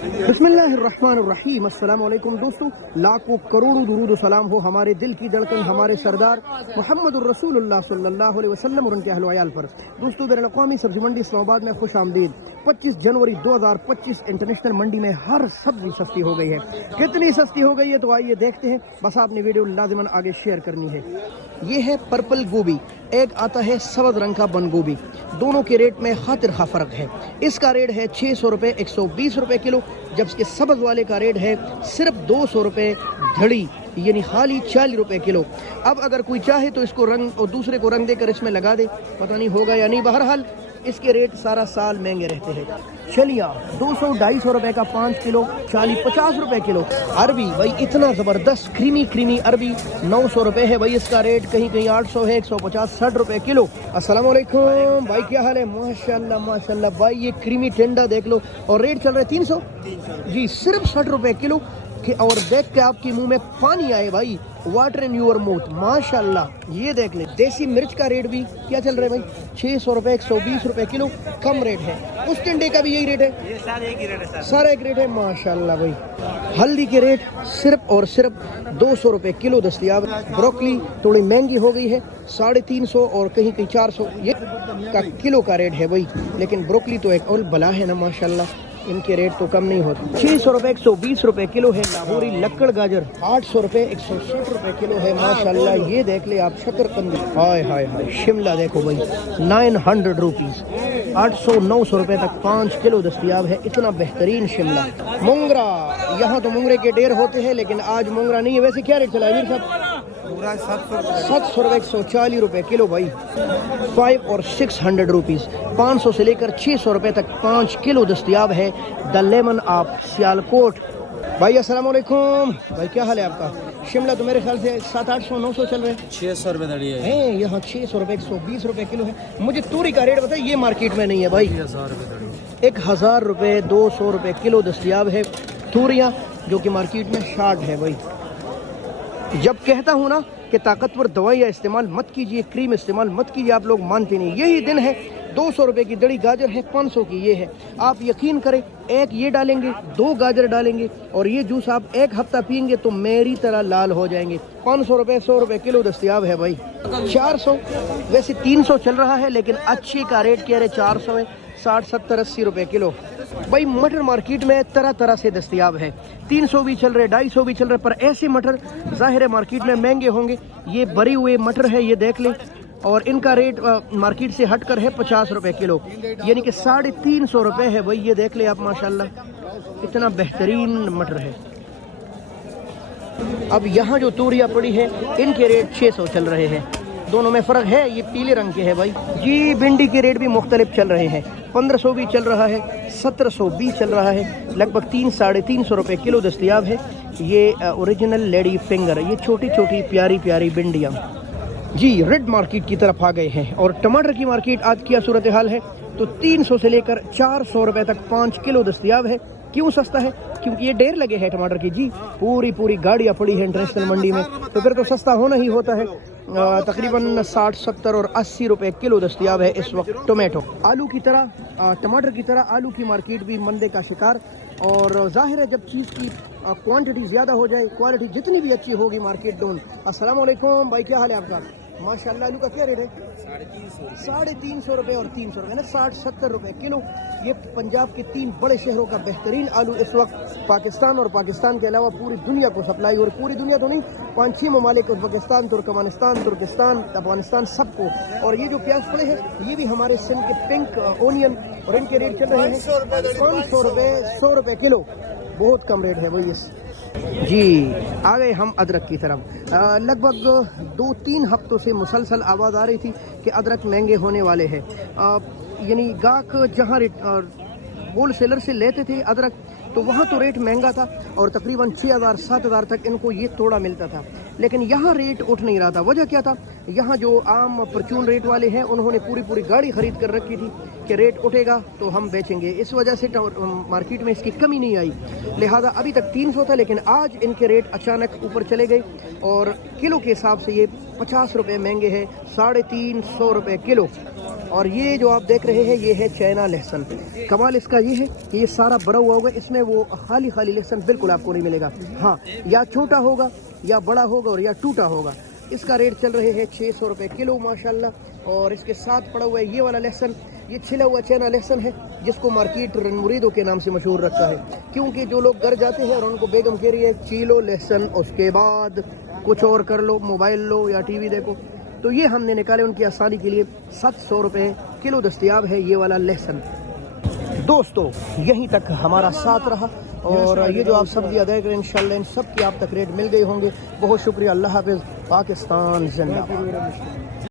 बिस्मिल्लाहिर्रहमानिर्रहीम। अस्सलाम वालेकुम दोस्तों, लाखों करोड़ों दुरूद सलाम हो हमारे दिल की धड़कन हमारे सरदार मुहम्मदुर रसूलुल्लाह सल्लल्लाहु अलैहि वसल्लम और उनके अहल व अयाल पर। दोस्तों, बैनुल-अक़वामी सब्जी मंडी इस्लामाबाद में खुश आमदीद। 25 जनवरी 2025 इंटरनेशनल मंडी में हर सब्जी सस्ती हो गई है। कितनी सस्ती हो गई है तो आइए देखते हैं। बस आपने वीडियो लाजिमन आगे शेयर करनी है। ये है पर्पल गोभी, एक आता है सफेद रंग का बंद गोभी। दोनों के रेट में खातिर खा फर्क है। इसका रेट है 600 रुपये 120 रुपये किलो, जबकि सब्ज वाले का रेट है सिर्फ 200 रुपये धड़ी, यानी खाली 40 रुपये किलो। अब अगर कोई चाहे तो इसको रंग और दूसरे को रंग देकर इसमें लगा दे, पता नहीं होगा या नहीं। बहरहाल इसके रेट सारा साल महंगे रहते हैं। चलिया 200-250 रुपये का 5 किलो, 40-50 रुपये किलो। अरबी भाई इतना ज़बरदस्त क्रीमी अरबी 900 रुपये है भाई इसका रेट, कहीं 800 है, 150-60 रुपये किलो। अस्सलाम वालेकुम भाई, क्या हाल है? माशाल्लाह भाई, ये क्रीमी टेंडा देख लो और रेट चल रहा है 300 जी, सिर्फ 60 रुपये किलो। और देख के आपके मुंह में पानी आए भाई, वाटर इन यूर माउथ। माशाल्लाह ये देख ले। देसी मिर्च का रेट भी क्या चल रहा है भाई? 600 रुपये 120 रुपये किलो, कम रेट है। उस टिंडे का भी यही रेट है, ये सारा एक रेट है। माशाल्लाह भाई, हल्दी के रेट सिर्फ और सिर्फ 200 रुपये किलो दस्तियाब। ब्रोकली थोड़ी महंगी हो गई है, 350 और कहीं 400 ये का किलो का रेट है भाई। लेकिन ब्रोकली तो एक और बला है ना, माशाल्लाह इनके रेट तो कम नहीं होते। 600 रुपये 120 रुपये किलो है लाहौरी लक्कड़ गाजर, 800 रुपये 160 रुपये किलो है। माशाल्लाह ये देख ले आप, शकरकंदी, हाय हाय हाय। शिमला देखो भाई 900 रुपीज़, 800-900 रुपये तक 5 किलो दस्तियाब है। इतना बेहतरीन शिमला। मुंगरा, यहाँ तो मुंगरे के ढेर होते हैं लेकिन आज मुंगरा नहीं है। वैसे क्या रेट चला है वीर साहब? 700 रुपये 140 रुपये किलो भाई। 5 और 600 रुपीज़, 500 से लेकर 600 रुपये तक 5 किलो दस्तियाब है। The lemon of Sialkot. भाई अस्सलाम वालेकुम भाई, क्या हाल है आपका? शिमला तो मेरे ख्याल से 700-800-900 चल रहे हैं। 600 रुपये दड़ी है यहाँ 600 रुपये 120 रुपये किलो है। मुझे तूरी का रेट बताइए, ये मार्केट में नहीं है भाई। 1000 रुपये 200 रुपये किलो दस्तियाब है तूरियाँ, जो कि मार्केट में 60 है भाई। जब कहता हूँ ना कि ताकतवर दवाइयाँ इस्तेमाल मत कीजिए, क्रीम इस्तेमाल मत कीजिए, आप लोग मानते नहीं। यही दिन है। 200 रुपये की दड़ी गाजर है, 500 की ये है। आप यकीन करें, एक ये डालेंगे, 2 गाजर डालेंगे और ये जूस आप एक हफ्ता पियेंगे तो मेरी तरह लाल हो जाएंगे। 500 रुपये 100 रुपये किलो दस्तियाब है भाई। 400 वैसे 300 चल रहा है, लेकिन अच्छे का रेट कह रहे 400 है, 60-70-80 रुपये किलो भाई। मटर मार्केट में तरह तरह से दस्तियाब है। 300 भी चल रहे, 250 भी चल रहे, पर ऐसे मटर ज़ाहिर है मार्केट में महंगे होंगे। ये भरे हुए मटर है, ये देख लें, और इनका रेट मार्केट से हटकर है 50 रुपये किलो, यानी कि 350 रुपये है भाई। ये देख ले आप, माशाल्लाह इतना बेहतरीन मटर है। अब यहाँ जो तूरियाँ पड़ी है, इनके रेट 600 चल रहे हैं। दोनों में फ़र्क है, ये पीले रंग के है भाई जी। भिंडी के रेट भी मुख्तलिफ चल रहे हैं। 1500 भी चल रहा है, 1720 चल रहा है, लगभग 300-350 रुपये किलो दस्तियाब है। ये ओरिजिनल लेडी फिंगर, ये छोटी छोटी प्यारी भिंडियाँ जी। रेड मार्केट की तरफ आ गए हैं। और टमाटर की मार्केट आज क्या सूरत हाल है तो 300 से लेकर 400 रुपये तक 5 किलो दस्तियाब है। क्यों सस्ता है? क्योंकि ये ढेर लगे हैं टमाटर की जी। पूरी गाड़ियाँ पड़ी है इंटरनेशनल मंडी में, तो फिर तो सस्ता होना ही होता है। तकरीबन 60, 70 और 80 रुपये किलो दस्तियाब है इस वक्त टोमेटो। आलू की तरह, टमाटर की तरह आलू की मार्केट भी मंदे का शिकार। और जाहिर है जब चीज़ की क्वांटिटी ज़्यादा हो जाए, क्वालिटी जितनी भी अच्छी होगी, मार्केट डाउन। अस्सलाम वालेकुम भाई, क्या हाल है आपका? माशाल्लाह आलू का क्या रेट है? 350 रुपये और 300 रुपये ना, 60-70 रुपये किलो। ये पंजाब के 3 बड़े शहरों का बेहतरीन आलू इस वक्त पाकिस्तान और पाकिस्तान के अलावा पूरी दुनिया को सप्लाई, और पूरी दुनिया तो नहीं, 5-6 ममालिक, उज़्बेकिस्तान, तुर्कमेनिस्तान, तुर्किस्तान, अफगानिस्तान, सबको। और ये जो प्याज पड़े हैं, ये भी हमारे सिंध के पिंक ओनियन, और इनके रेट चल रहे हैं 500 रुपये 100 रुपये किलो। बहुत कम रेट है भाई इस जी। आ गए हम अदरक की तरफ। लगभग 2-3 हफ्तों से मुसलसल आवाज़ आ रही थी कि अदरक महंगे होने वाले हैं। यानी गाहक जहाँ होल सेलर से लेते थे अदरक, तो वहाँ तो रेट महंगा था और तकरीबन 6000-7000 तक इनको ये तोड़ा मिलता था। लेकिन यहाँ रेट उठ नहीं रहा था। वजह क्या था? यहाँ जो आम परचून रेट वाले हैं, उन्होंने पूरी गाड़ी ख़रीद कर रखी थी कि रेट उठेगा तो हम बेचेंगे। इस वजह से मार्केट में इसकी कमी नहीं आई। लिहाजा अभी तक 300 था, लेकिन आज इनके रेट अचानक ऊपर चले गए और किलो के हिसाब से ये 50 रुपये महंगे हैं, 350 रुपये किलो। اور یہ جو آپ دیکھ رہے ہیں یہ ہے چائنا لہسن. کمال اس کا یہ ہے کہ یہ سارا بڑا ہوا ہوگا, اس میں وہ خالی لہسن بالکل آپ کو نہیں ملے گا. ہاں, یا چھوٹا ہوگا یا بڑا ہوگا اور یا ٹوٹا ہوگا. اس کا ریٹ چل رہے ہیں 600 روپے کلو ماشاءاللہ. اور اس کے ساتھ پڑا ہوا ہے یہ والا لہسن, یہ چھلا ہوا چائنا لہسن ہے جس کو مارکیٹ رن مریدوں کے نام سے مشہور رکھتا ہے, کیونکہ جو لوگ گھر جاتے ہیں اور ان کو بیگم کہہ رہی ہے چیلو لہسن, اس کے بعد کچھ اور کر لو, موبائل لو یا ٹی وی دیکھو, تو یہ ہم نے نکالے ان کی آسانی کے لیے. 700 روپے کلو دستیاب ہے یہ والا لہسن. دوستو یہیں تک ہمارا ساتھ رہا, اور یہ جو آپ سبزیاں دیکھ رہے ہیں انشاءاللہ ان سب کی آپ تک ریٹ مل گئے ہوں گے. بہت شکریہ, اللہ حافظ. پاکستان زندہ باد.